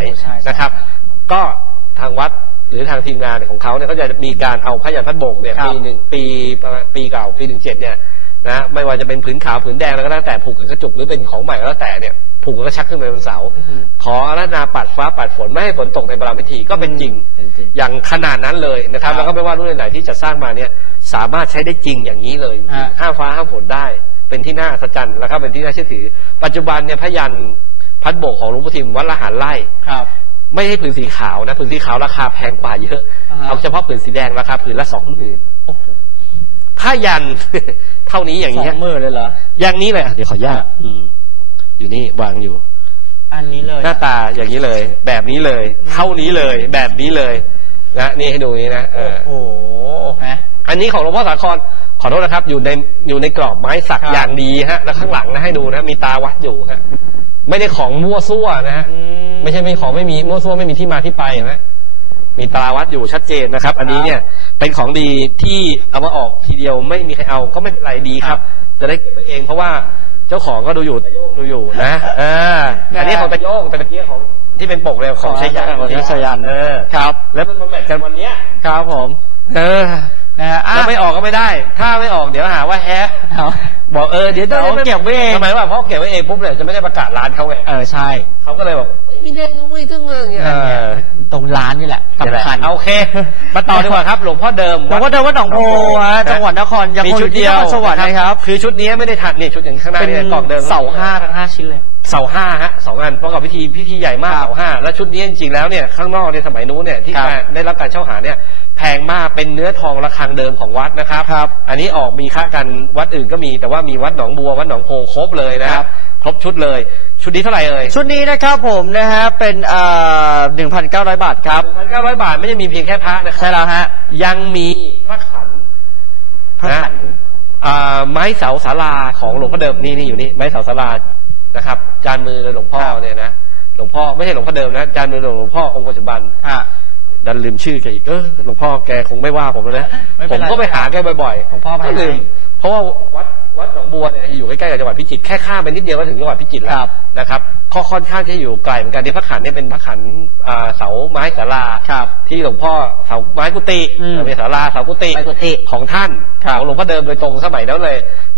ใช่ใช่นะครับ ก็ทางวัดหรือทางทีมงานของเขาเนี่ยก็จะมีการเอาพระยันพัดโบกเนี่ยครับปีหนึ่งปีปีเก่าปีหนึ่งเจ็ดเนี่ยนะไม่ว่าจะเป็นผืนขาวผืนแดงแล้วก็แล้วแต่ผูกกับกระจุกหรือเป็นของใหม่ก็แล้วแต่เนี่ยผูกกับกระชักขึ้นไปบนเสาอือฮึขออารัธนาปัดฟ้าปัดฝนไม่ให้ฝนตกในบารมีพิธีก็เป็นจริงเป็นจริง อย่างขนาดนั้นเลยนะครับครับแล้วก็ไม่ว่ารุ่นไหนๆที่จะสร้างมาเนี่ย สามารถใช้ได้จริงอย่างนี้เลยจริงฮะๆห้ามฟ้าห้ามฝนได้ เป็นที่น่าอัศจรรย์แล้วก็เป็นที่น่าเชื่อถือ ปัจจุบันเนี่ยพยัน พัดโบกของหลวงพ่อทิมวัดละหารไร่ครับ ไม่ใช่ผืนสีขาวนะผืนสีขาวราคาแพงกว่าเยอะ อ่าฮะ เอาเฉพาะผืนสีแดงราคาผืนละสองหมื่นโอ้โหผ้ายัน เท่านี้อย่างสอเงี้ยงหมื่นเลยเหรอ อย่างนี้เลยอะเดี๋ยวขออนุญาตฮะอืมอยู่นี่วางอยู่ อันนี้เลยหน้าตาอย่างนี้เลย แบบนี้เลย เท่านี้เลย แบบนี้เลยนะนี่ให้ดูนี้นะเออ โอ้โหนะอันนี้ของหลวงพ่อสาครขอโทษนะครับ อยู่ในอยู่ในกรอบไม้สักครับ อย่างดีฮะ แล้วข้างหลังนะให้ดูนะ มีตาวัดอยู่ฮะ ไม่ได้ของมั่วซั่วนะฮะอืไม่ใช่ไม่ของไม่มีมั่วซั่วไม่มีที่มาที่ไปนะมีตาวัดอยู่ชัดเจนนะครับ อันนี้เนี่ยเป็นของดีที่เอามาออกทีเดียวไม่มีใครเอาก็ไม่เป็นไรดีครับ จะได้เก็บไว้เองเพราะว่าเจ้าของก็ดูอยู่ตะโยงดูอยู่นะเอออันนี้ของตะโยงแต่ตะเกียของที่เป็นปกเลยของชัยยันของชัยยันเออครับ แล้วมันมาแมทกันวันเนี้ยครับผม เออ นะฮะอะแล้วไม่ออกก็ไม่ได้ ถ้าไม่ออกเดี๋ยวหาว่าแฮะเอาบอกเออเดี๋ยวเดี๋ยวเก็บไว้เองทำไมวะเพราะเก็บไว้เองปุ๊บเนี่ยจะไม่ได้ประกาศร้านเขาไงเออใช่เขาก็เลยแบบเฮ้ยไม่ได้ไม่ต้องเรื่องเงี้ยนั่นไงตรงร้านนี่แหละสำคัญเอาโอเคมาต่อดีกว่าครับ หลวงพ่อเดิมหลวงพ่อเดิมวัดหนองโพฮะจังหวัดนครยังมีคงอชุดยู่ที่เดียนวครสวรรค์นะครับ คือชุดนี้ไม่ได้ถัดนี่ชุดอย่างข้างหน้าเป็นเนี่ยกล่องเดิมเสาห้าทั้งห้าชิ้นเลย เสาห้าฮะสองอันประกอบพิธีพิธีใหญ่มากครับเสาห้าแล้วชุดนี้จริงๆแล้วเนี่ยข้างนอกในสมัยนู้นเนี่ยที่ครับการได้รับการเช่าหาเนี่ยแพงมากเป็นเนื้อทองระฆังเดิมของวัดนะครับ ครับอันนี้ออกมีค่ากันวัดอื่นก็มีแต่ว่ามีวัดหนองบัววัดหนองโพครบเลยนะคครัรับ บครบชุดเลย ชุดนี้เท่าไหร่เอ่ยชุดนี้นะครับผมนะฮะเป็นเอ่อหนึ่งพันเก้าร้อยบาทครับ พันเก้าร้อยบาทไม่ได้มีเพียงแค่พระนะครัใช่แล้วฮะยังมีพระขันพระขันอ่าไม้เสาศาลาของหลวงพ่อเดิมนี่นี่อยู่นี่ไม้เสาศาลา นะครับ จานมือหลวงพ่อครับ เนี่ยนะหลวงพ่อไม่ใช่หลวงพ่อเดิมนะจานมือหลวงพ่อองค์ปัจจุบันฮะดันลืมชื่อแกอีกเออหลวงพ่อแกคงไม่ว่าผมแล้วนะไม่ผเป็นมไรก็ไปหาแกบ่อยๆหลวงพ่อไปก็ลืมให้ เพราะว่าวัด วัดหนองบัวเนี่ยอยู่ใกล้ๆกับจังหวัดพิจิตรแค่ข้ามไปนิดเดียวก็ถึงจังหวัดพิจิตรแล้ครัวบนะครับก็ค่อนข้างที่จะอยู่ไกลเหมือนกันที่พระขันเนี่ยเป็นพระขันอ่าเสาไม้ศาลาครับที่หลวงพ่อเสาไม้กุฏิอืมเป็นศาลาเสากุฏิไปกุฏิของท่านครับของหลวงพ่อเดิมโดยตรงสมัยนั้นเลย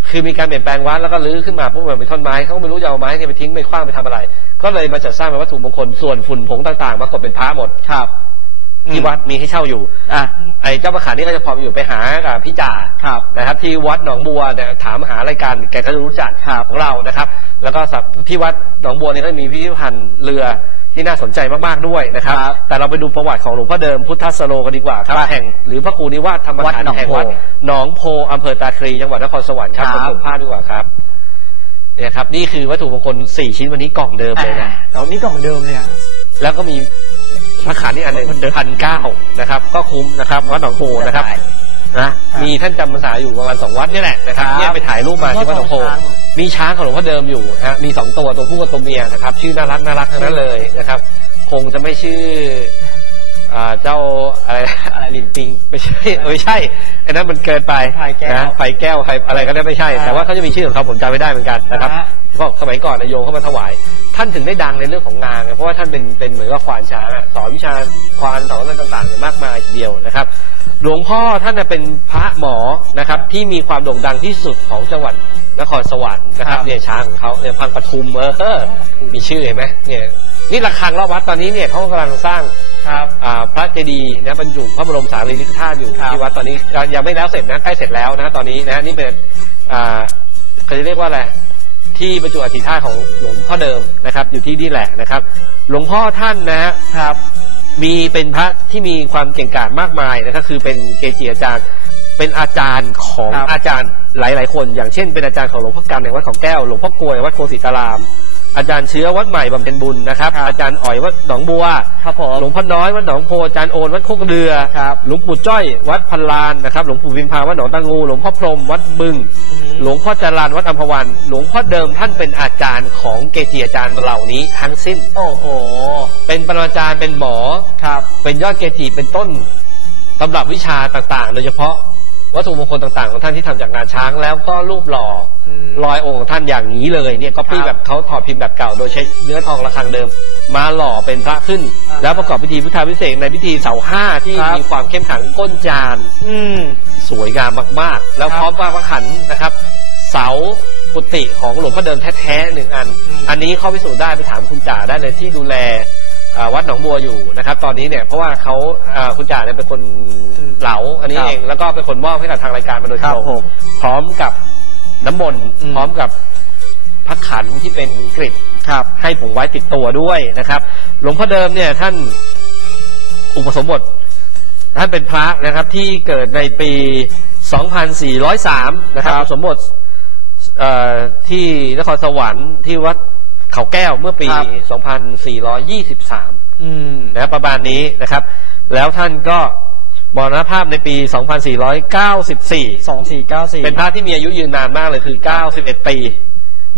คือมีการเปลี่ยนแปลงวัดแล้วก็รื้อขึ้นมาปุ๊บมันเป็นท่อนไม้เขาก็ไม่รู้จะเอาไม้เนี่ยไปทิ้งไปขว้างไปทำอะไร ก็เลยมาจัดสร้างเป็นวัตถุมงคลส่วนฝุ่นผงต่างๆ มากดเป็นพระหมดครับ ที่วัดมีให้เช่าอยู่ อะไอ้เจ้าประขานนี่ก็จะพออยู่ไปหากับพี่จ่าครับนะครับ ที่วัดหนองบัวเนี่ยถามหารายการแกก็จะรู้จักครับของเรานะครับ แล้วก็สับที่วัดหนองบัวเนี่ยก็มีพิพิธภัณฑ์เรือที่น่าสนใจมาก ๆ ด้วยนะครับครับ แต่เราไปดูประวัติของหลวงพ่อเดิมพุทธสโลกันดีกว่าครับครับแห่งหรือพระครูนิวาสธรรมวัดฐานหนองแห่งโพวัดหนองโพอำเภอตาคลีจังหวัดนครสวรรค์ครับครับผมภาพดีกว่าครับเนี่ยครับ นี่คือวัตถุมงคลสี่ชิ้นวันนี้กล่องเดิมเลยนะอ่าเรานี่กล่องเดิมเลยอะแล้วก็มี พระขานที่อันหนึ่งพันเก้านะครับ ก็คุ้มนะครับวัดหนองโพนะครับนะมีท่านจำพรรษาอยู่ประมาณสองวัดนี่แหละนะครับครับเนี่ยไปถ่ายรูปมาที่วัดหนองโพหลวงพ่อทองช้างมีช้างของหลวงพ่อเดิมอยู่ฮะมีสองตัวตัวผู้กับตัวเมียนะครับ ชื่อน่ารักน่ารักทั้งนั้นเลยนะครับ คงจะไม่ชื่ออ่า เจ้าอะไรนะอะไรลินปิงไม่ใช่ไม่ใช่อันนั้นมันเกินไปไผ่แก้วนะไฟแก้วใครอะไรก็ได้ไม่ใช่อ่าแต่ว่าเขาจะมีชื่อของเขาผมจำไม่ได้เหมือนกันนะครับอ่าก็สมัยก่อนนายโยมเข้ามาถวาย ท่านถึงได้ดังในเรื่องของงานไงเพราะว่าท่านเป็นเป็นเหมือนกับควานช้างอะสอนวิชาควานสอนอะไรต่างๆเนี่ยมากมายทีเดียวนะครับ หลวงพ่อท่านน่ะเป็นพระหมอนะครับที่มีความโด่งดังที่สุดของจังหวัดนครสวรรค์นะครับครับเนี่ยช้างของเขาเนี่ยพังปทุมเออมีชื่อเห็นไหมเนี่ย นี่ระฆังรอบวัดตอนนี้เนี่ยเขากำลังสร้างครับ อ่าพระเจดีย์นะบรรจุพระบรมสารีริกธาตุอยู่ครับ ที่วัดตอนนี้ยังไม่แล้วเสร็จนะใกล้เสร็จแล้วนะตอนนี้นะนี่เป็นอ่าเขาจะเรียกว่าอะไรที่บรรจุอธิธาตุของหลวงพ่อเดิมนะครับ อยู่ที่นี่แหละนะครับ หลวงพ่อท่านนะฮะครับ มีเป็นพระที่มีความเก่งกาจมากมายนะครับคือเป็นเกจิอาจารย์เป็นอาจารย์ของครับ อาจารย์หลาย ๆ คน อย่างเช่นเป็นอาจารย์ของหลวงพ่อกันในวัดของแก้วหลวงพ่อกลวยวัดโคศิตาราม อาจารย์เชื้อวัดใหม่บำเพ็ญบุญนะครับ อาจารย์อ๋อยวัดหนองบัวครับผมหลวงพ่อน้อยวัดหนองโพอาจารย์โอนวัดโคกเรือครับหลวงปู่จ้อยวัดพันลานนะครับหลวงปู่วิมพาวัดหนองตางูหลวงพ่อพรหมวัดบึงอืมหลวงพ่อจรันวัดอัมพวัน หลวงพ่อเดิมท่านเป็นอาจารย์ของเกจิอาจารย์เหล่านี้ทั้งสิ้น โอ้โห เป็นปรมาจารย์เป็นหมอครับเป็นยอดเกจิเป็นต้นตำรับวิชาต่างๆ โดยเฉพาะ วัตถุมงคลต่างๆ ของท่านที่ทำจากงาช้าง แล้วก็รูปหล่ออมรอยองค์ของท่านอย่างนี้เลยเนี่ยก็ปี้ครับแบบเขาถอดพิมพ์แบบเก่า โดยใช้เนื้อทองระฆังเดิม มาหล่อเป็นพระขึ้นอ่าแล้วประกอบพิธีพุทธาพิเศษกในพิธีเสาห้าที่ครับมีความเข้มขลังก้นจาน อืมสวยงามมากๆ แล้วครับพร้อมกับพระขันนะครับ เสากุฏิของหลวงพ่อเดิมแท้ๆหนึ่งอันอืมอันนี้เข้าพิสูจน์ได้ไปถามคุณจ่าได้เลยที่ดูแลอ่า วัดหนองบัวอยู่นะครับ ตอนนี้เนี่ยเพราะว่าเขาอ่าคุณจ่าเนี่ยเป็นคนเหลาอันนี้ครับเองแล้วก็เป็นคนมอบให้กับทางรายการมาโดยคตรับรงผมพร้อมกับน้ำมนต์อืมพร้อมกับพระขันที่เป็นกริดครับให้ผมไว้ติดตัวด้วยนะครับ หลวงพ่อเดิมเนี่ยท่านอุปสมบท ท่านเป็นพระนะครับที่เกิดในปี 2403 นะครับครับอุปสมบทเอ่อที่นครสวรรค์ที่วัด เขาแก้วเมื่อปี ครับ 2423 อืม นะครับประมาณนี้นะครับ แล้วท่านก็มรณภาพในปี 2494 สองสี่เก้าสี่เป็นพระที่มีอายุยืนนานมากเลยคือ 91 ปี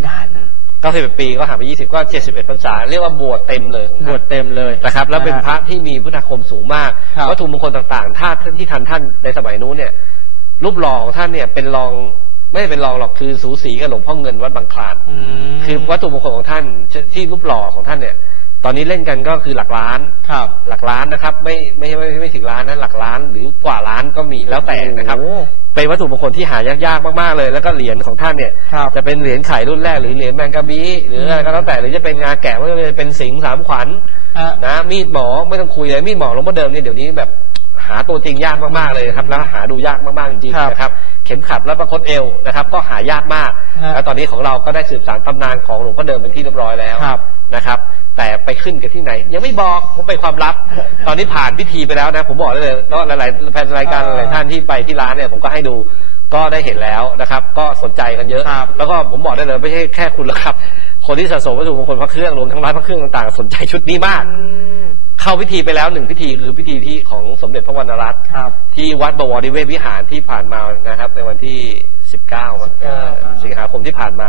นานนะ91 ปีก็หารไป 20 ก็ 71พรรษา เรียกว่าบวชเต็มเลยของบท่าน วชเต็มเลย นะครับแล้วเป็นพระที่มีพุทธคมสูงมากครับวัตถุมงคลต่างๆ ถ้าที่ทันท่านในสมัยนู้นเนี่ย รูปหล่อของท่านเนี่ยเป็นรอง ไม่ได้เป็นรองหรอกคือสูสีกับหลวงพ่อเงินวัดบางคลานอืมคือวัตถุมงคลของท่านที่รูปหล่อของท่านเนี่ย ตอนนี้เล่นกันก็คือหลักล้านครับ หลักล้านนะครับ ไม่ไม่ไม่ไม่ไม่ถึงล้านนะหลักล้านหรือกว่าล้านก็มีแล้วแต่นะครับโอ้เป็นวัตถุมงคลที่หายากๆมากๆเลย แล้วก็เหรียญของท่านเนี่ยครับจะเป็นเหรียญไข่รุ่นแรกหรือเหรียญแมงกะบีหรืออะไรก็แล้วแต่หรือจะเป็นงาแกะไม่ว่าจะเป็นสิงห์สามขวัญอะนะมีดหมอไม่ต้องคุยเลยมีดหมอหลวงพ่อเดิมเนี่ยเดี๋ยวนี้แบบ หาตัวจริงยากมากๆเลยนะครับ แล้วหาดูยากมากๆจริงครับๆนะครับ เข็มขัดและประคตเอวนะครับ ก็หายากมากฮะแล้วตอนนี้ของเราก็ได้สืบสานตำนานของหลวงพ่อเดิมเป็นที่เรียบร้อยแล้วครับนะครับ แต่ไปขึ้นกันที่ไหน ยังไม่บอกผมเป็นความลับ ตอนนี้ผ่านพิธีไปแล้วนะ ผมบอกได้เลยแล้วหลายๆแฟนรายการอ่าหลายๆท่านที่ไปที่ร้านเนี่ยผมก็ให้ดูก็ได้เห็นแล้วนะครับ ก็สนใจกันเยอะครับแล้วก็ผมบอกได้เลยไม่ใช่แค่คุณหรอกครับ คนที่สะสมวัตถุมงคลพระเครื่องรวมทั้งร้านพระเครื่องต่างๆ สนใจชุดนี้มากอืม เข้าพิธีไปแล้วหนึ่งพิธีคือพิธีที่ของสมเด็จพระวรรณรัตน์ครับ ที่วัดบวรนิเวศวิหารที่ผ่านมานะครับ ในวันที่ 19มั้งเอ่ออ่าสิงหาคมที่ผ่านมา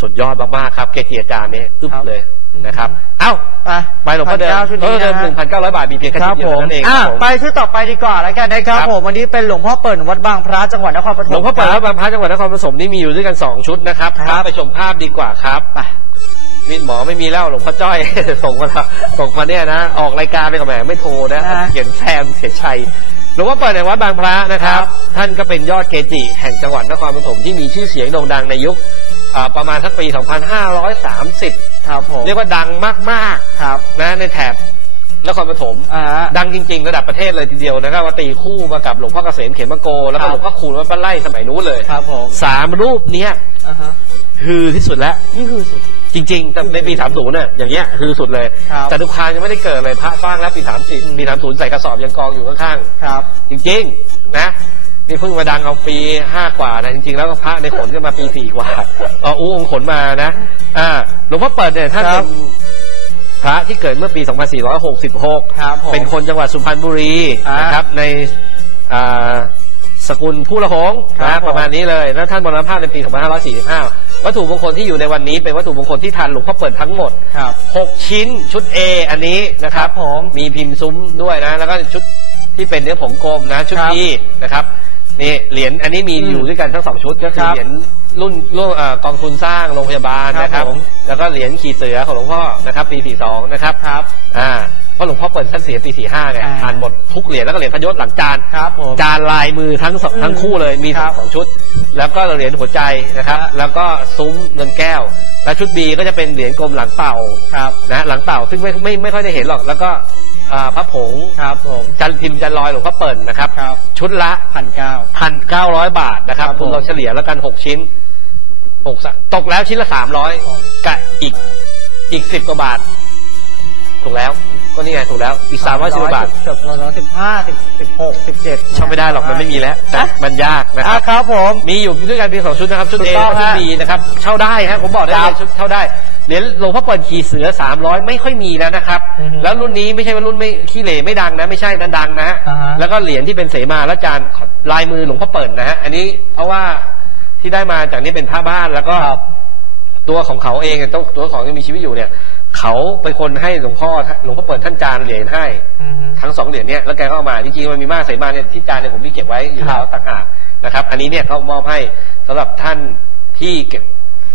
สุดยอดมากๆครับ เกจิอาจารย์เนี่ยอึ๊บครับ เลยนะครับอืมเอ้า ไปไปหลวงพ่อเดิมพันก้าชุดหลวงนี้พ่อเดิมนะหนึ่งพันเก้าร้อยบาท มีเพียงแค่คชุรัดบเดียวผมเท่านั้นเองอะครับผม ไปชื่อต่อไปดีกว่าแล้วกันนะครับครับ ผมวันนี้เป็นหลวงพ่อเปิ่นวัดบางพระจังหวัดนครปฐมหลวงพ่อเปิดควัรัดบางพระจังหวัดนครปฐมนี่มีอยู่ด้วยกันสองชุดนะครับครับ ไปชมภาพดีกว่าครับ ไป มีดหมอไม่มีแล้วหลวงพ่อจ้อย ส่งมาแล้วส่งมาเนี่ยนะ ออกรายการไปกับแหมไม่โทรนะอ่าเขียนแซมเสียชัยหลวงพ่อเปิดในวัดบางพระนะครับครับ ท่านก็เป็นยอดเกจิแห่งจังหวัดนครปฐมที่มีชื่อเสียงโด่งดังในยุคอ่าประมาณสักปี 2530 ครับผมเรียกว่าดังมากครับๆนะในแถบนครปฐมอ่าดังจริง ๆ ระดับประเทศเลยทีเดียวนะครับมาตีคู่มากับหลวงพ่อเกษมเขมโก แล้วก็ครับหลวงพ่อคูณวัดบ้านไร่สมัยนู้นเลยครับผมสามรูปเนี้ยอ่าฮะฮือที่สุดแล้วนี่คือสุด จริงๆแต่ในปี30น่ะอย่างเงี้ยคือสุดเลยครับ จตุคามยังไม่ได้เกิดเลยพระสร้างแล้วปี30ปี30ใส่กระสอบยังกองอยู่ข้างครับ ๆจริง ๆ นะนี่เพิ่งมาดังเอาปี5กว่านะจริงๆ แล้วก็พระในขนก็มาปี4กว่าเอาอู้องค์ขนมานะอ่าหลวงพ่อเปิดเนี่ยท่านครัเป็บ นพระที่เกิดเมื่อปี 2466 ครับผม เป็นคนจังหวัดสุพรรณบุรีอ่านนะครับในอ่าสกุลผู้ละหงส์ครันะบผม ประมาณนี้เลย แล้วท่านมรณภาพในปี 2545 วัตถุมงคลที่อยู่ในวันนี้เป็นวัตถุมงคลที่ทันหลวงพ่อเปิดทั้งหมดครับ6ชิ้นชุด A อันนี้นะครับครับผมมีพิมพ์ซุ้มด้วยนะ แล้วก็ชุดที่เป็นเนื้อผงกลมนะ ชุดครับ B นะครับนี่เหรียญอันนี้มีอืมอยู่ด้วยกันทั้งสองชุดก็คืคอรับเหรียญรุ่นรุ่นเอ่อกองทุนสร้างโรงพยาบาลครับนะครับผมแล้วก็เหรียญขี่เสือของหลวงพ่อนะครับ ปี 42 นะครับครับอ่า เพราะหลวงพ่อเปิดท่านเสียปี45เนี่ยอ่า ทานหมดทุกเหรียญแล้วก็เหรียญพยศหลังจาน ครับผม จานลายมือทั้งสองอืมทั้งคู่เลยมีครับสองชุด แล้วก็เหรียญหัวใจนะครับ ฮะ แล้วก็ซุ้มเงินแก้ว และชุด B ก็จะเป็นเหรียญกลมหลังเต่าครับนะหลังเต่าซึ่งไม่ไม่ไม่ค่อยได้เห็นหรอก แล้วก็อ่าพระผงครับผมจันพิมพ์จันลอยหลวงพ่อเปิ่นนะครับ ครับชุดละ พันเก้า พันเก้าร้อยบาทนะครับครับผม คุณเราเฉลี่ยแล้วกันหกชิ้นหกสตกแล้วชิ้นละสามร้อยผมกะอีกอีกสิบกว่าบาทถูกแล้ว ก็นี่ไงถูกแล้วอีกสามร้อยสิบบาทเกือบร้อยสิบห้าสิบสิบหกสิบเจ็ดเช่าไม่ได้หรอกมันไม่มีแล้วแต่มันยากนะคอะรับครับผมมีอยู่ด้วยกันเพียงสองชุดนะครับชุดถูเอกต้องกับชุดฮะบีนะครับเช่าได้ฮะผมบอกได้คเลรับยชุดเช่าได้เหรียญหลวงพ่อเปิดขี่เสือสามร้อยไม่ค่อยมีแล้วนะครับอือฮึแล้วรุ่นนี้ไม่ใช่ว่ารุ่นไม่ขี้เหร่ไม่ดังนะไม่ใช่นะดังนะฮะอ่าฮะแล้วก็เหรียญที่เป็นเสมาและจานลายมือหลวงพ่อเปิดนะฮะอันนี้เพราะว่าที่ได้มาจากนี้เป็นผ้าบ้านแล้วก็ครับตัวของเขาเองเนี่ยตัวตัวของยังมีชีวิตอยู่เนี่ย เขาเป็นคนให้หลวงพ่อหลวงพ่อเปิดท่านจานเหรียญให้อืมทั้งสองเหรียญเนี่ยแล้วแกก็เอามาจริงๆมันมีมากใส่มาเนี่ยที่จานเนี่ยผมมีเก็บไว้อยู่ครัแล้บวต่างหากนะครับ อันนี้เนี่ยเขามอบให้สำหรับท่านที่เก็บ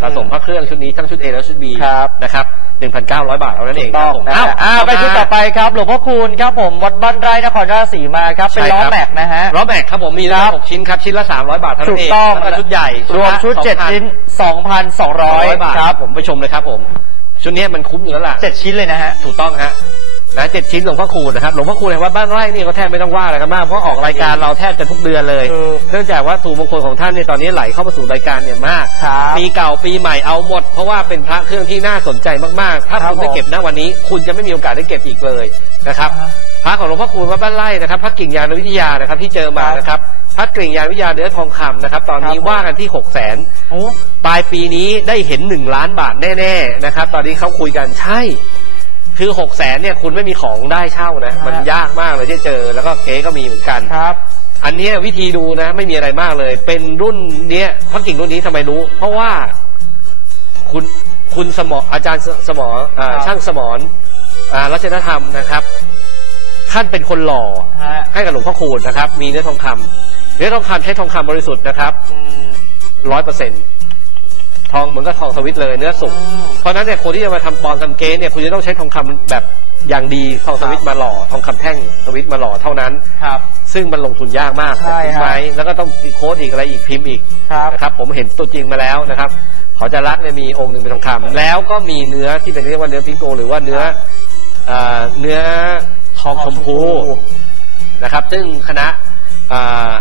สะสมพระเครื่องชุดนี้ทั้งชุด A และชุด B ครับนะครับ1,900บาทเท่านั้นเองต้องครับผมนะฮะอ่าไปชุดต่อไปครับหลวงพ่อคูณครับผมวัดบ้านไร่นครราชสีมาครับเป็นล้อแม็กนะฮะล้อแม็กครับผมมีคล้รัอบหกชิ้นครับชิ้นละ300บาทเท่าถูนั้นกเองต้องแล้วก็ชุดใหญ่รวมชุดละเจ็ด2,000ชิ้นสองพันสองร้อย200บาทครับผมไปชมเลยครับผม ชุดนี้มันคุ้มอยู่แล้วล่ะเจ็ดชิ้นเลยนะฮะถูกต้องฮะนะเจ็ดชิ้นหลวงพ่อคูณนะครับหลวงพ่อคูณแห่งวัดบ้านไร่นี่ก็แทบไม่ต้องว่าอะไรกันมากเพราะออกรายการเราแทบจะทุกเดือนเลยเออเนื่องจากว่าถูกมงคลของท่านเนี่ยตอนนี้ไหลเข้ามาสู่รายการเนี่ยมากครับปีเก่าปีใหม่เอาหมด เพราะว่าเป็นพระเครื่องที่น่าสนใจมากๆ ถ้าครับคุณได้ผมเก็บณวันนี้ คุณจะไม่มีโอกาสได้เก็บอีกเลยนะครับอ่าพระของหลวงพ่อคูณวัดบ้านไร่นะครับพระกิ่งยานวิทยานะครับที่เจอมาครับนะครับ พระกิ่งยานวิทยาเนื้อทองคำนะครับ ตอนนี้ครับผมว่ากันที่หกแสนโอ้ปลายปีนี้ได้เห็นหนึ่งล้านบาทแน่ๆนะครับ ตอนนี้เขาคุยกันใช่ คือหกแสนเนี่ยคุณไม่มีของได้เช่านะ มันยากมากเลยที่เจอ แล้วก็เก๊ก็มีเหมือนกันครับ อันเนี้ยวิธีดูนะ ไม่มีอะไรมากเลย เป็นรุ่นเนี้ยพระกิ่งรุ่นนี้ทำไมรู้ เพราะว่าคุณคุณสมออาจารย์สสมออ่าครับช่างสมรอ่ารัชนธรรมนะครับท่านเป็นคนหล่อฮะให้กับหลวงพ่อคูณนะครับ มีเนื้อทองคำ เนื้อทองคำใช้ทองคำบริสุทธิ์นะครับอืมร้อยเปอร์เซ็นทองเหมือนกับทองสวิตเลยเนื้อสุกอืมเพราะฉะนั้นเนี่ยคนที่จะมาทำปลอมทำเก๊เนี่ยคุณจะต้องใช้ทองคำแบบอย่างดีทองสวิตมาหล่อทองคำแท่งสวิตมาหล่อเท่านั้นครับ ซึ่งมันลงทุนยากมากใช่ถูกไหมฮะแล้วก็ต้องโค้ดอีกอะไรอีกพิมพ์อีกครับนะครับ ผมเห็นตัวจริงมาแล้วนะครับขอจะรักเนี่ยมีองค์หนึ่งเป็นทองคำแล้วก็มีเนื้อที่เป็นเรียกว่าเนื้อพิงโก หรือว่าเนื้ออ่าเนื้อทองชมพูนะครับ ซึ่งคณะอ่า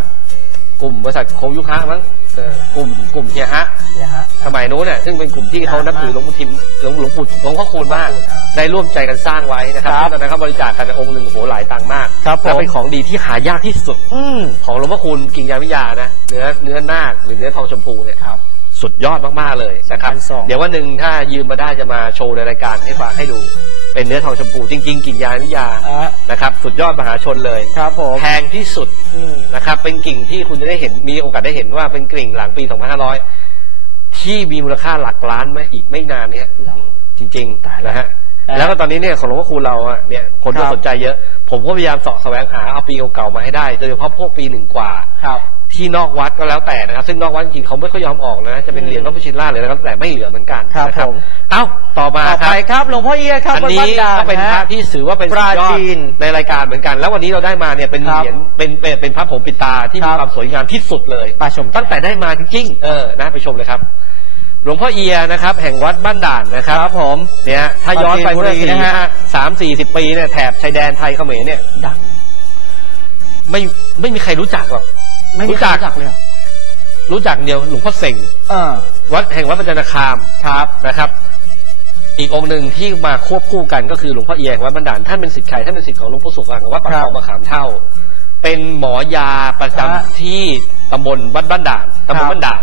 กลุ่มบริษัทโคยุคะมั้งเออกลุ่มกลุ่มเฮียฮะเนี่ยฮะสมัยนู้นเนี่ยซึ่งเป็นกลุ่มที่เขานับถือหลวงปู่ทิมหลวงหลวงปู่หลวงพ่อคูณมากหลวงพ่อคูณอ่าได้ร่วมใจกันสร้างไว้นะครับครับซึ่งตอนนั้นเขาบริจาคกันองค์หนึ่งโอ้โหหลายตังค์มากครับผมและเป็นของดีที่หายากที่สุดอืมของหลวงพ่อคูณกิ่งยางวิทยานะเนื้อเนื้อนาคหรือเนื้อทองชมพูเนี่ยครับสุดยอดมากๆเลยนะครับ2,200เดี๋ยววันหนึ่งถ้ายืมมาได้จะมาโชว์ในรายการให้ฟังให้ดู เป็นเนื้อทองชมพูจริง ๆ กิ่งยางวิทยาอะนะครับ สุดยอดมหาชนเลย ครับผมแพงที่สุดอืมนะครับ เป็นกิ่งที่คุณจะได้เห็นมีโอกาสได้เห็นว่าเป็นกิ่งหลังปี 2500 ที่มีมูลค่าหลักล้านไหมอีกไม่นานเนี้ยหรอ จริงตายแล้วๆนะฮะนะแล้วก็ตอนนี้เนี่ยของหลวงพ่อคูณเราอะเนี่ยคนก็ครับ สนใจเยอะ ผมก็พยายามเสาะแสวงหาเอาปีเก่าๆมาให้ได้โดยเฉพาะพวกปีหนึ่งกว่า ครับ ที่นอกวัดก็แล้วแต่นะครับ ซึ่งนอกวัดจริงๆเขาไม่ค่อยยอมออกนะ จะเป็นเหรียญพระพุทธชินราชหรืออะไรก็แต่ไม่เหลือเหมือนกันครับนะผม เอ้าต่อมาต่อคไปรับ ครับหลวงพ่อเอียครับอันวัดนี้บ้านด่านก็เป็นพระฮะที่ถือว่าเป็นสุดยอปราดจีนในรายการเหมือนกัน แล้ววันนี้เราได้มาเนี่ยเป็นครับเหรียญเป็นเป็นเป็นพระผมปิดตาที่คมีรับ ความสวยงามที่สุดเลย ไปชมตั้งแต่ได้มาจริงๆเออนะไปชมเลยครับ หลวงพ่อเอียนะครับ แห่งวัดบ้านด่านนะครับครับผม เนี่ยถ้าย้อนไปปราจีนบุรีเมื่อสี่นะฮะ ห้าสามสี่สิบปีเนี่ยแถบชายแดนไทยเขมรเนี่ยดัง ไม่ไม่มีใครรู้จักหรอก ไม่มีรู้ใครจัก รู้จักเลยเหรอรู้จักเดียวหลวงพ่อเส่งเออ วัดแห่งวัดปัญจนาคามครับ นะครับ อีกองค์หนึ่งที่มาควบคู่กันก็คือหลวงพ่อเอียแห่งวัดบันดาลท่านเป็นศิษย์ใครท่านเป็นศิษย์ของหลวงปู่สุขหลังวัดปากครัคลบองมะขามเท่า เป็นหมอยาประจำฮะที่ตำบลวัดบ้านด่านตำบลครับบ้านด่าน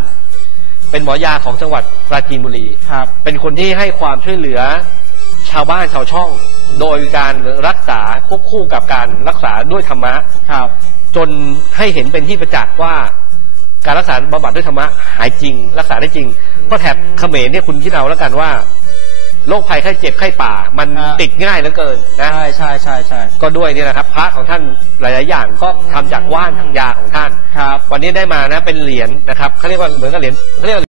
เป็นหมอยาของจังหวัดปราจีนบุรี ครับ เป็นคนที่ให้ความช่วยเหลือชาวบ้านชาวช่อง โดยการรักษาควบคู่กับการรักษาด้วยธรรมะ ครับ จนให้เห็นเป็นที่ประจักษ์ว่าการรักษาบำบัดด้วยธรรมะหายจริง รักษาได้จริงเพราะแถบเขมรเนี่ยคุณคิดเอาแล้วกันว่าโรคภัยไข้เจ็บไข้ป่า มันฮะติดง่ายเหลือเกินนะ ใช่ใช่ใช่ใช่ก็ด้วยเนี่ยนะครับ พระของท่านหลาย ๆ อย่างก็ทำจากว่านทางยาของท่าน ครับ วันนี้ได้มานะเป็นเหรียญนะครับเขาเรียกว่าเหมือนกับเหรียญเขาเรียกว่า